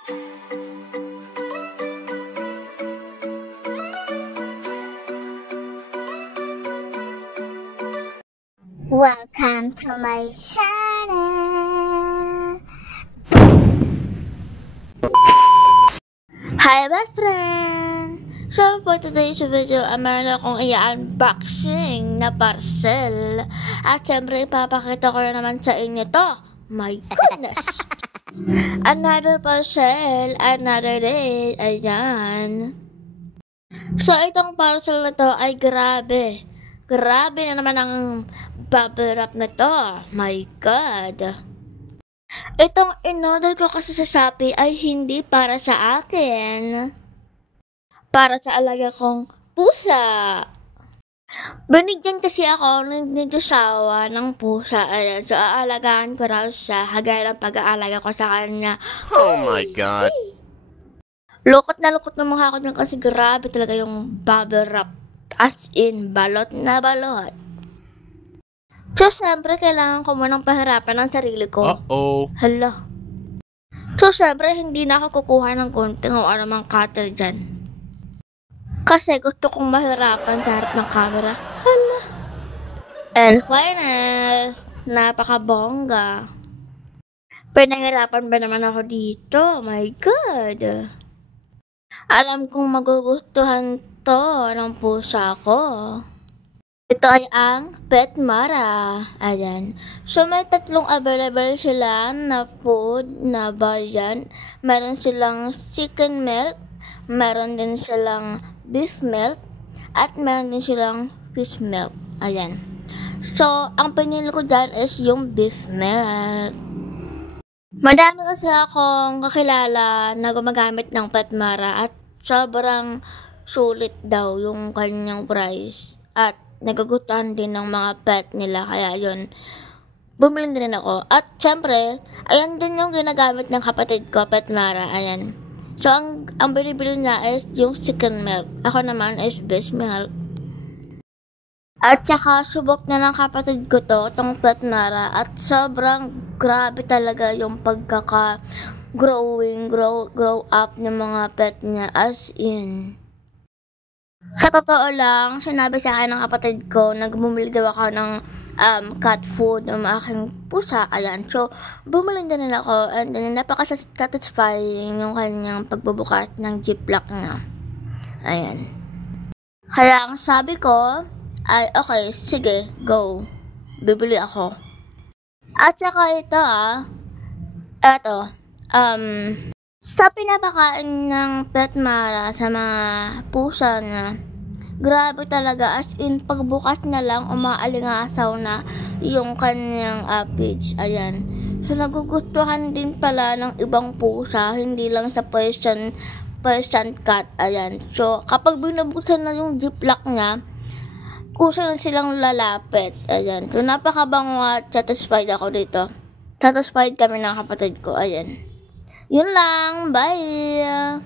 Welcome to my channel! Hi best friend! So for today's video, meron akong i-unboxing na parcel. At syempre, ipapakita ko na naman sa inyo to. My goodness! Another parcel, another day. Ayan. So itong parcel na to ay grabe. Grabe na naman ang bubble wrap na to. My God. Itong in-order ko kasi sa Shopee ay hindi para sa akin. Para sa alaga kong pusa. Binigyan kasi ako ng sawa ng pusa. Ayan. So aalagaan ko raw siya. Hagaya ng pag-aalaga ko sa kanya. Oh my God. Lukot na mukha ko dyan kasi grabe talaga yung bubble wrap. As in, balot na balot. So, siyempre, kailangan ko munang pahirapan ang sarili ko. Uh-oh. Hala. So, siyempre, hindi na ako kukuha ng konting o anumang cutter dyan. Kasi gusto kong mahirapan sa harap ng camera. Hala. And finest, napakabongga. Pinahirapan ba naman ako dito? Oh my God. Alam kong magugustuhan to ng pusa ko. Ito ay ang Petmara. Ayan. So, may tatlong available sila na food na variant. Meron silang chicken milk, meron din silang beef milk, at meron din silang fish milk. Ayan. So, ang pinili ko dyan is yung beef milk. Madami kasi akong kakilala na gumagamit ng Petmara at sobrang sulit daw yung kanyang price. At nagagustuhan din ng mga pet nila. Kaya yun, bumili din ako. At syempre, ayan din yung ginagamit ng kapatid ko, Petmara. Ayan. So, ang binibili niya is yung chicken milk. Ako naman is beef milk. At saka, subok na ng kapatid ko to, itong Petmara. At sobrang grabe talaga yung grow up ng mga pet niya. As in. Sa totoo lang, sinabi sa akin ng kapatid ko na bumili daw ako ng cat food ng aking pusa. Ayan. So, bumili din ako. And then, napaka-satisfying yung kanyang pagbubukas ng ziplock niya. Ayan. Kaya ang sabi ko, ay, okay, sige, go. Bibili ako. At saka ito sa pinapakain ng Petmara sa mga pusa niya, grabe talaga, as in, pagbukas na lang, umaalingasaw na yung kanyang page. Ayan. So, nagugustuhan din pala ng ibang pusa, hindi lang sa Persian cat. Ayan. So, kapag binubuksan na yung ziplock niya, kusa na silang lalapit. Ayan. So, napakabango at satisfied ako dito. Satisfied kami ng kapatid ko. Ayan. Yun lang. Bye!